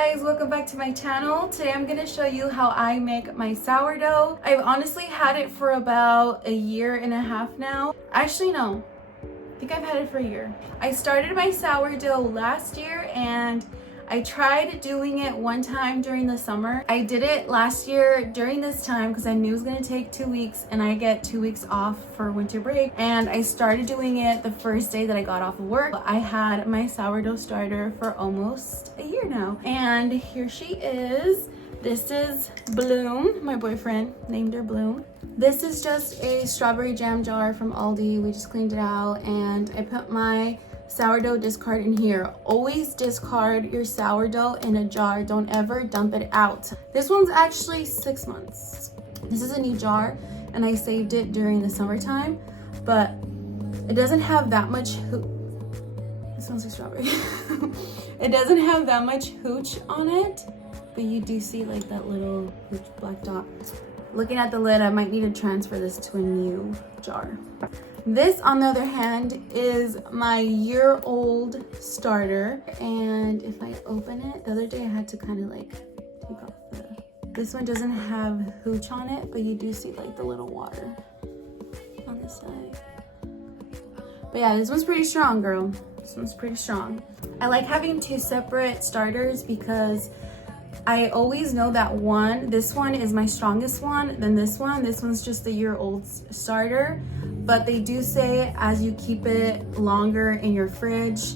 guys, welcome back to my channel. Today I'm gonna show you how I make my sourdough. I've honestly had it for about a year and a half now. Actually, no, I think I've had it for a year. I started my sourdough last year and I tried doing it one time during the summer. I did it last year during this time because I knew it was gonna take 2 weeks and I get 2 weeks off for winter break. And I started doing it the first day that I got off of work. I had my sourdough starter for almost a year now. And here she is. This is Bloom, my boyfriend named her Bloom. This is just a strawberry jam jar from Aldi. We just cleaned it out and I put my sourdough discard in here. Always discard your sourdough in a jar. Don't ever dump it out. This one's actually 6 months. This is a new jar and I saved it during the summertime, but it doesn't have that much It smells like strawberry. It doesn't have that much hooch on it, but you do see like that little hooch black dot. Looking at the lid, I might need to transfer this to a new jar. This, on the other hand, is my year-old starter. And if I open it, the other day I had to kind of like take off this one doesn't have hooch on it, but you do see like the little water on the side. But yeah, this one's pretty strong, girl. This one's pretty strong. I like having two separate starters because I always know that this one is my strongest one, then this one's just the year-old starter. But they do say as you keep it longer in your fridge,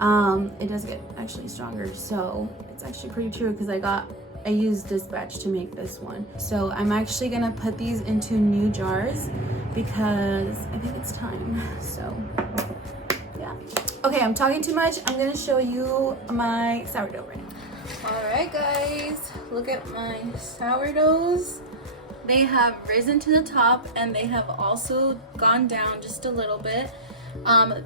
it does get actually stronger. So it's actually pretty true because I used this batch to make this one. So I'm actually gonna put these into new jars because I think it's time. So yeah. Okay, I'm talking too much. I'm gonna show you my sourdough right now. All right, guys, look at my sourdoughs. They have risen to the top and they have also gone down just a little bit.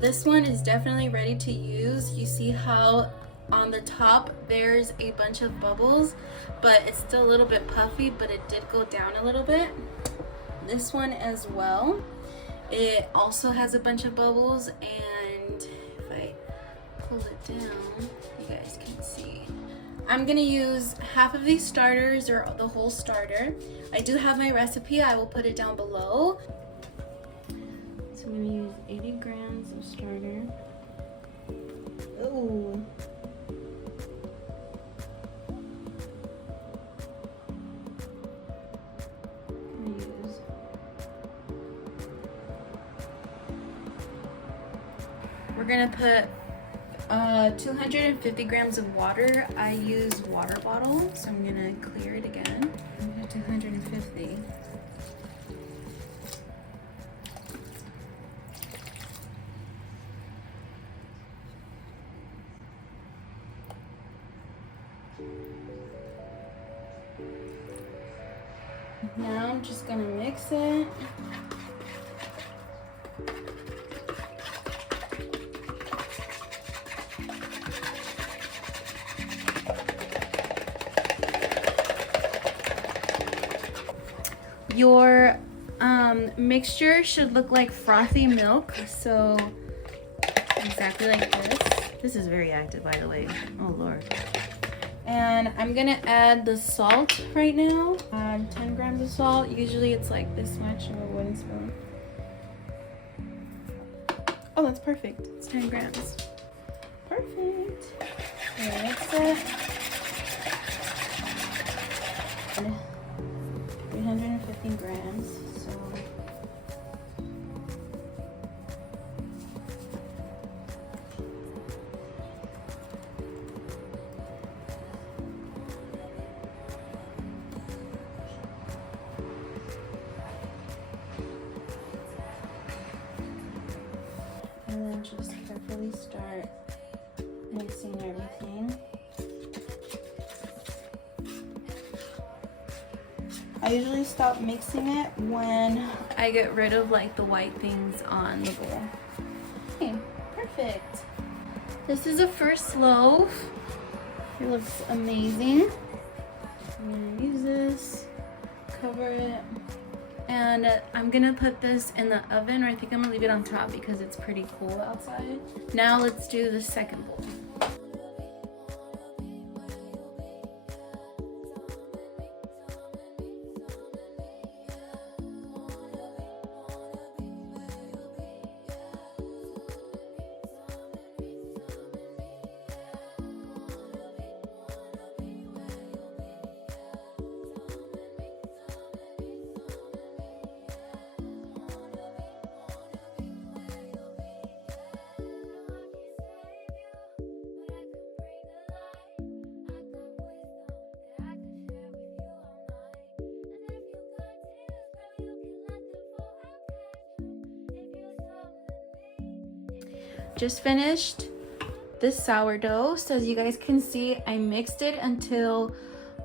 This one is definitely ready to use. You see how on the top there's a bunch of bubbles, but it's still a little bit puffy, but it did go down a little bit. This one as well. It also has a bunch of bubbles, and if I pull it down, you guys can see. I'm gonna use half of these starters or the whole starter. I do have my recipe. I will put it down below. So I'm gonna use 80 grams of starter. Ooh. We're gonna put 250 grams of water. I use water bottle, so I'm gonna clear it again. 250. Now I'm just gonna mix it. Your mixture should look like frothy milk, so exactly like this. This is very active, by the way. Oh Lord. And I'm gonna add the salt right now. 10 grams of salt. Usually it's like this much in a wooden spoon. Oh, that's perfect. It's 10 grams. Perfect. Okay, mix it. 350 grams. So and then just carefully start mixing everything. I usually stop mixing it when I get rid of like the white things on the bowl. Okay, perfect. This is a first loaf. It looks amazing. I'm gonna use this, cover it, and I'm gonna put this in the oven, or I think I'm gonna leave it on top because it's pretty cool outside. Now let's do the second bowl. just finished this sourdough. So as you guys can see, I mixed it until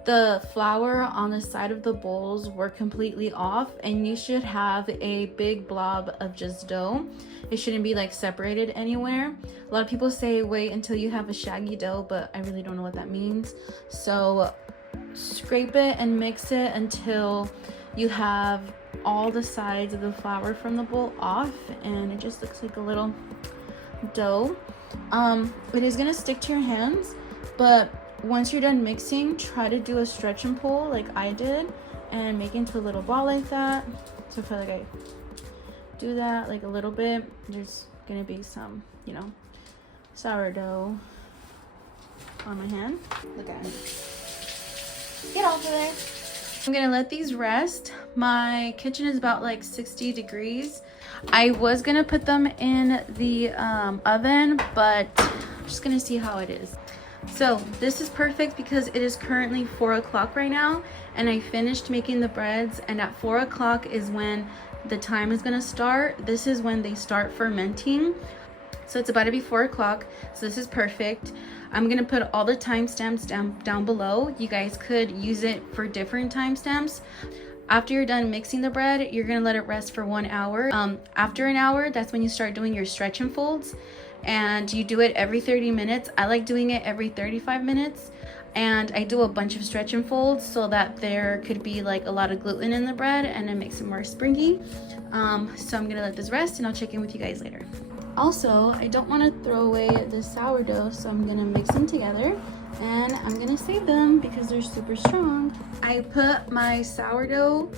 the flour on the side of the bowls were completely off, and you should have a big blob of just dough. It shouldn't be like separated anywhere. A lot of people say wait until you have a shaggy dough, but I really don't know what that means. So scrape it and mix it until you have all the sides of the flour from the bowl off, and it just looks like a little dough. It is gonna stick to your hands, but once you're done mixing, try to do a stretch and pull like I did and make it into a little ball like that. So I feel like I do that like a little bit, there's gonna be some, you know, sourdough on my hand. Look at it. Get off of there. I'm gonna let these rest. My kitchen is about like 60 degrees. I was gonna put them in the oven, but I'm just gonna see how it is. So this is perfect because it is currently 4 o'clock right now, and I finished making the breads, and at 4 o'clock is when the time is gonna start. This is when they start fermenting. So it's about to be 4 o'clock, so this is perfect. I'm gonna put all the timestamps down below. You guys could use it for different timestamps. After you're done mixing the bread, you're gonna let it rest for 1 hour. After an hour, that's when you start doing your stretch and folds, and you do it every 30 minutes. I like doing it every 35 minutes, and I do a bunch of stretch and folds so that there could be like a lot of gluten in the bread, and it makes it more springy. So I'm gonna let this rest, and I'll check in with you guys later. Also, I don't want to throw away the sourdough, so I'm gonna mix them together, and I'm gonna save them because they're super strong. I put my sourdough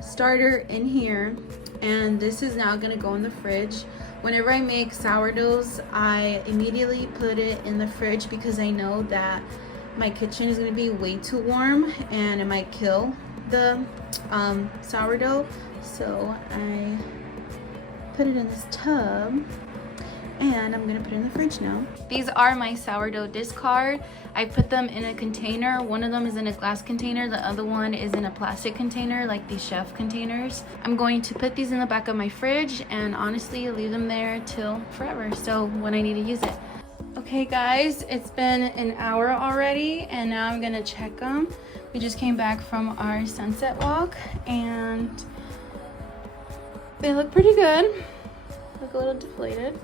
starter in here, and this is now gonna go in the fridge. Whenever I make sourdoughs, I immediately put it in the fridge because I know that my kitchen is gonna be way too warm and it might kill the sourdough. So I put it in this tub, and I'm gonna put it in the fridge now. These are my sourdough discard. I put them in a container. One of them is in a glass container, the other one is in a plastic container, like these chef containers. I'm going to put these in the back of my fridge and honestly leave them there till forever, so when I need to use it. Okay guys, it's been an hour already, and now I'm gonna check them. We just came back from our sunset walk, and they look pretty good. Look a little deflated.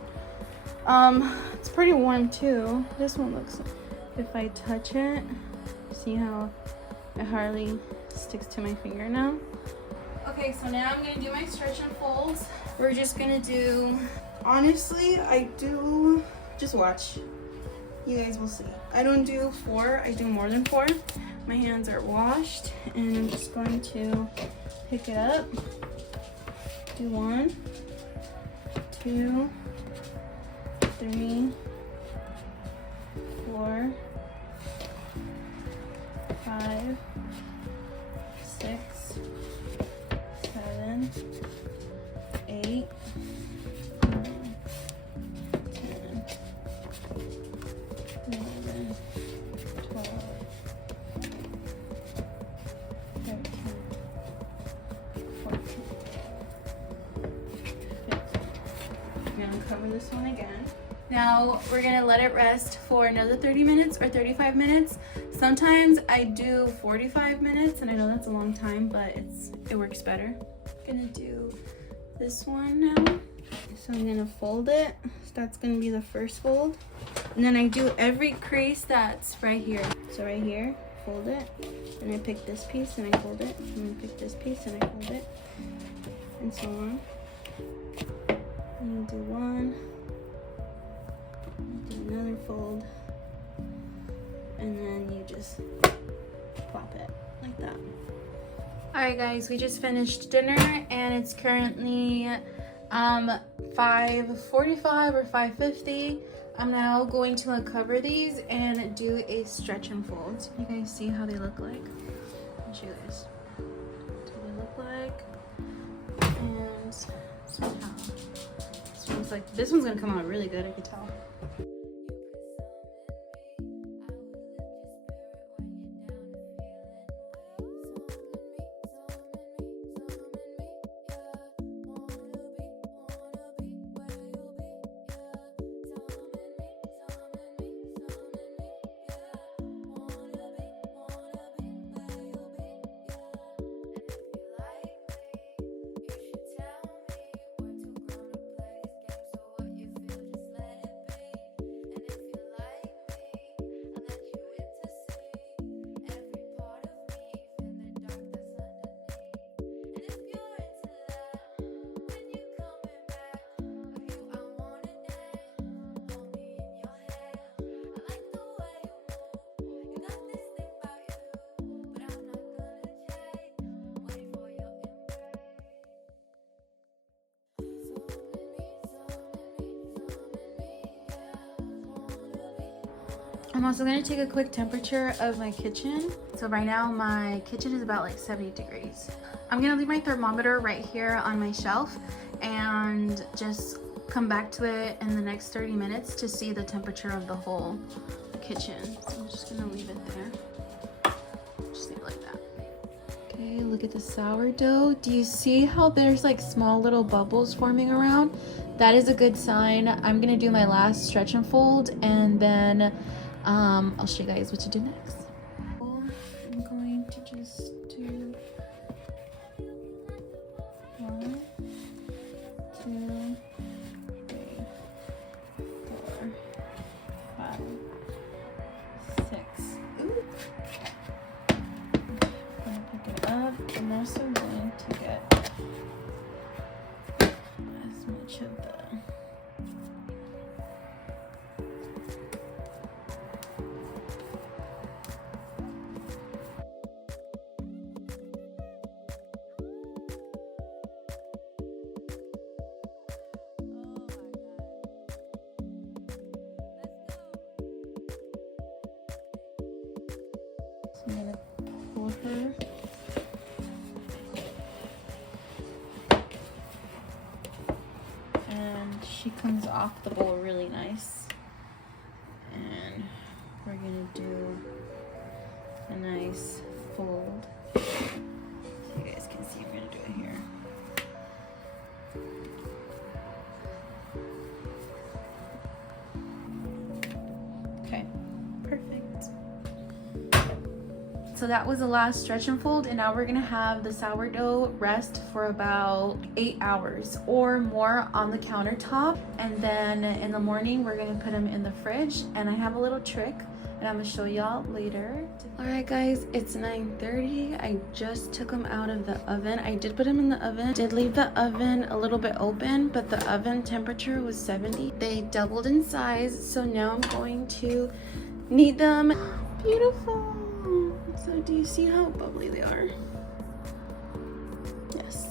It's pretty warm too. This one looks, if I touch it, see how it hardly sticks to my finger now. Okay, so now I'm gonna do my stretch and folds. We're just gonna do, honestly, I do, just watch. You guys will see. I don't do 4, I do more than 4. My hands are washed, and I'm just going to pick it up. Do 1, 2, 3, 4, 5, 6, 7, 8, 9, 10, 11, 12, 13, 14, 15. I'm gonna cover this one again. Now we're gonna let it rest for another 30 minutes or 35 minutes. Sometimes I do 45 minutes, and I know that's a long time, but it works better. I'm gonna do this one now. So I'm gonna fold it. So that's gonna be the first fold. And then I do every crease that's right here. So right here, fold it. And I pick this piece and I fold it. And then pick this piece and I fold it. And so on. And you do one. Do another fold, and then you just plop it like that. All right guys, we just finished dinner, and it's currently 5:45 or 5:50. I'm now going to uncover these and do a stretch and fold. You guys see how they look like? I'll show you guys. That's what they look like, and somehow this one's gonna come out really good, I can tell. I'm also gonna take a quick temperature of my kitchen. So right now my kitchen is about like 70 degrees. I'm gonna leave my thermometer right here on my shelf and just come back to it in the next 30 minutes to see the temperature of the whole kitchen. So I'm just gonna leave it there. Just leave it like that. Okay, look at the sourdough. Do you see how there's like small little bubbles forming around? That is a good sign. I'm gonna do my last stretch and fold, and then I'll show you guys what to do next. I'm going to just do 1, 2, 3, 4, 5, 6. Ooh. I'm gonna pick it up. I'm also going to get as much of the I'm gonna pull her. And she comes off the bowl really nice. And we're gonna do a nice fold. So you guys can see, I'm gonna do it here. Okay, perfect. So that was the last stretch and fold, and now we're gonna have the sourdough rest for about 8 hours or more on the countertop, and then in the morning we're gonna put them in the fridge. And I have a little trick and I'm gonna show y'all later. All right guys, it's 9:30. I just took them out of the oven. I did put them in the oven, did leave the oven a little bit open, but the oven temperature was 70. They doubled in size, so now I'm going to knead them. Beautiful. So do you see how bubbly they are? Yes.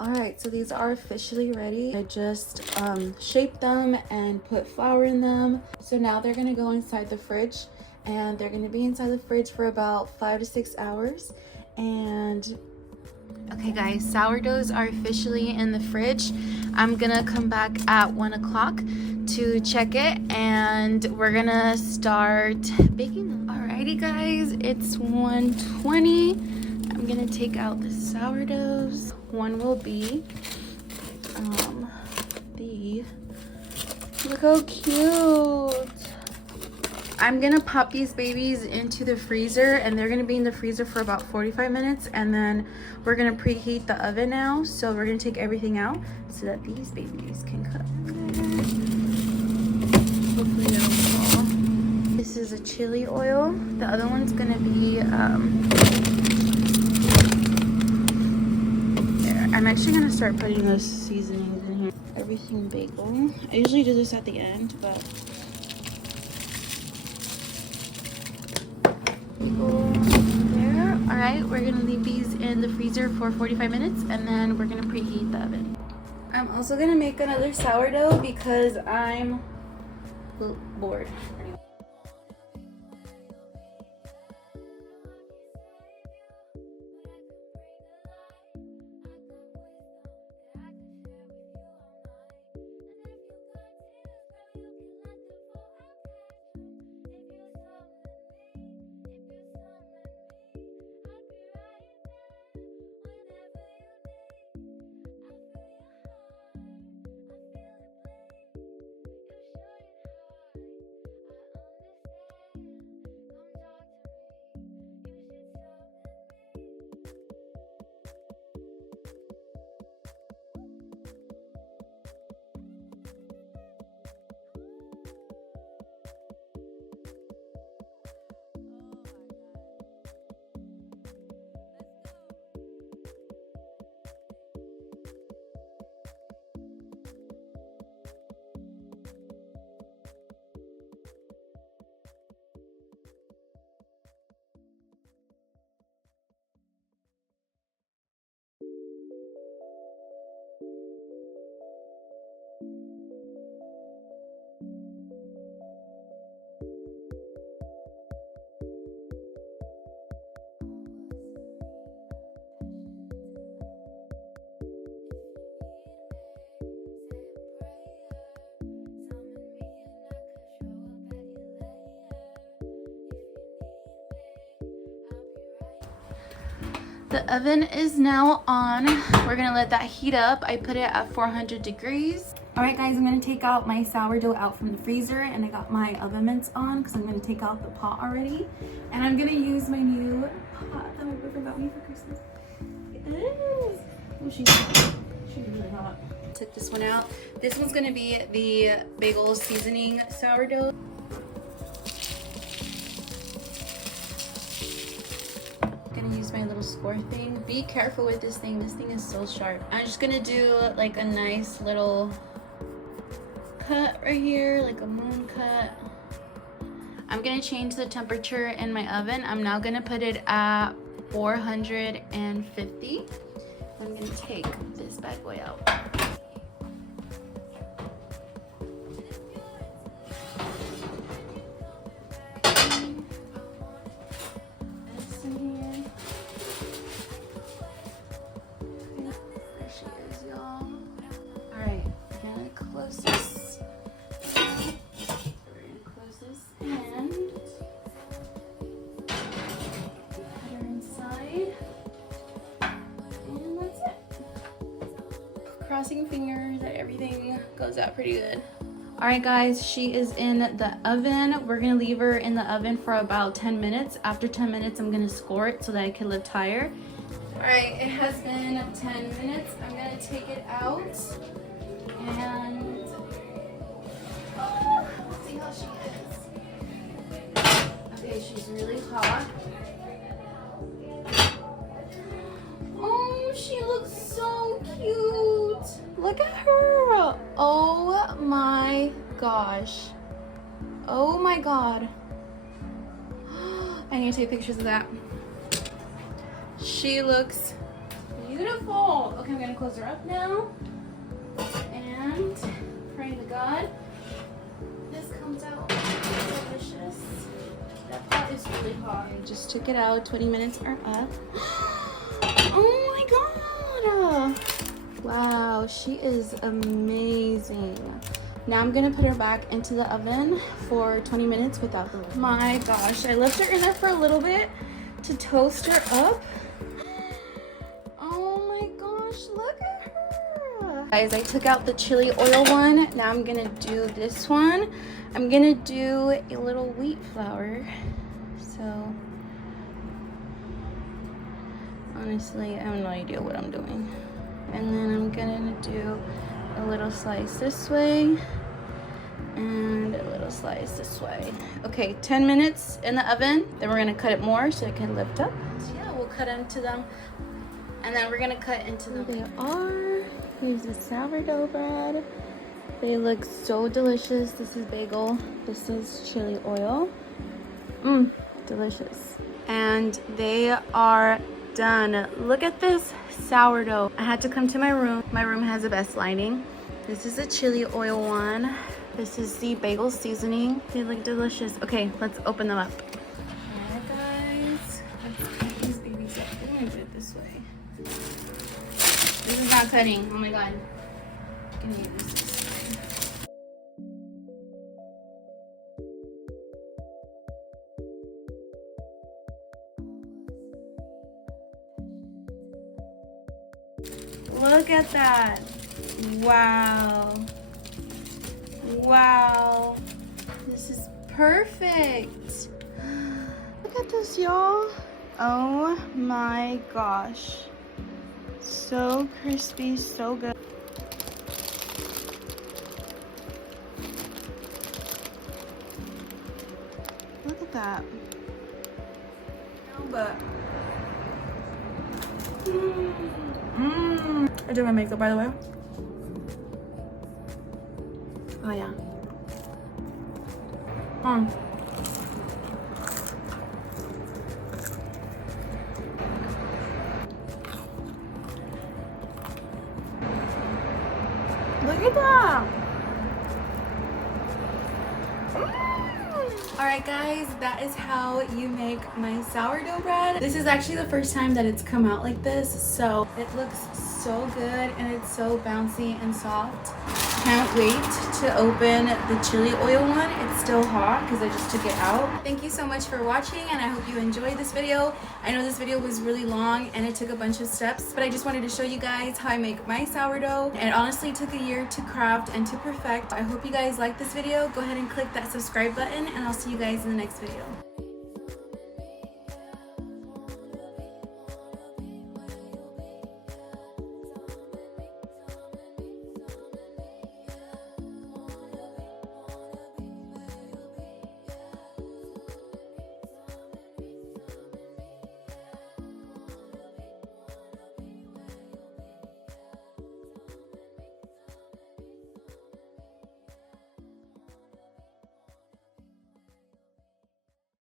All right, so these are officially ready. I just shaped them and put flour in them. So now they're gonna go inside the fridge, and they're gonna be inside the fridge for about 5 to 6 hours. And okay guys, sourdoughs are officially in the fridge. I'm gonna come back at 1 o'clock to check it, and we're gonna start baking them. Alrighty guys, it's 1:20. I'm gonna take out the sourdoughs. One will be look how cute. I'm gonna pop these babies into the freezer, and they're gonna be in the freezer for about 45 minutes, and then we're gonna preheat the oven now. So we're gonna take everything out so that these babies can cook. Hopefully it'll fall. This is a chili oil. The other one's gonna be I'm actually gonna start putting those seasonings in here. Everything bagel. I usually do this at the end, but bagel there. All right, we're gonna leave these in the freezer for 45 minutes, and then we're gonna preheat the oven. I'm also gonna make another sourdough because I'm bored. The oven is now on. We're gonna let that heat up. I put it at 400 degrees. All right guys, I'm gonna take out my sourdough out from the freezer, and I got my oven mitts on because I'm gonna take out the pot already. And I'm gonna use my new pot that my boyfriend got me for Christmas. It is. Oh, she's really hot. Took this one out. This one's gonna be the bagel seasoning sourdough. Use my little score thing. Be careful with this thing. This thing is so sharp. I'm just gonna do like a nice little cut right here, like a moon cut. I'm gonna change the temperature in my oven. I'm now gonna put it at 450. I'm gonna take this bad boy out. Crossing fingers that everything goes out pretty good. All right guys, she is in the oven. We're gonna leave her in the oven for about 10 minutes. After 10 minutes, I'm gonna score it so that it can lift higher. All right, it has been 10 minutes. I'm gonna take it out and see how she is. Okay, she's really hot. Oh, she looks so cute. Look at her. Oh my gosh. Oh my god. I need to take pictures of that. She looks beautiful. Okay, I'm gonna close her up now. And pray to God this comes out delicious. That pot is really hot. I just took it out. 20 minutes are up. Oh my god! Wow, she is amazing. Now I'm gonna put her back into the oven for 20 minutes without the lid. My gosh, I left her in there for a little bit to toast her up. Oh my gosh, look at her. Guys, I took out the chili oil one. Now I'm gonna do this one. I'm gonna do a little wheat flour. So, honestly, I have no idea what I'm doing. And then I'm gonna do a little slice this way and a little slice this way. Okay, 10 minutes in the oven. Then we're gonna cut it more so it can lift up. So yeah, we'll cut into them. And then we're gonna cut into them. There they are. Here's the sourdough bread. They look so delicious. This is bagel. This is chili oil. Mmm, delicious. And they are done. Look at this sourdough. I had to come to my room. My room has the best lighting. This is the chili oil one. This is the bagel seasoning. They look delicious. Okay, let's open them up. Alright guys, let's cut these babies up. I'm gonna do it this way. This is not cutting. Oh my god. I'm gonna use this way. Look at that. Wow. Wow. This is perfect. Look at this, y'all. Oh my gosh. So crispy, so good. Look at that. But I did my makeup, by the way. Oh yeah. Look at that. Alright guys, that is how you make my sourdough bread. This is actually the first time that it's come out like this, so it looks so good and it's so bouncy and soft. Can't wait to open the chili oil one. It's still hot because I just took it out. Thank you so much for watching and I hope you enjoyed this video. I know this video was really long and it took a bunch of steps, but I just wanted to show you guys how I make my sourdough. It honestly took a year to craft and to perfect. I hope you guys liked this video. Go ahead and click that subscribe button and I'll see you guys in the next video.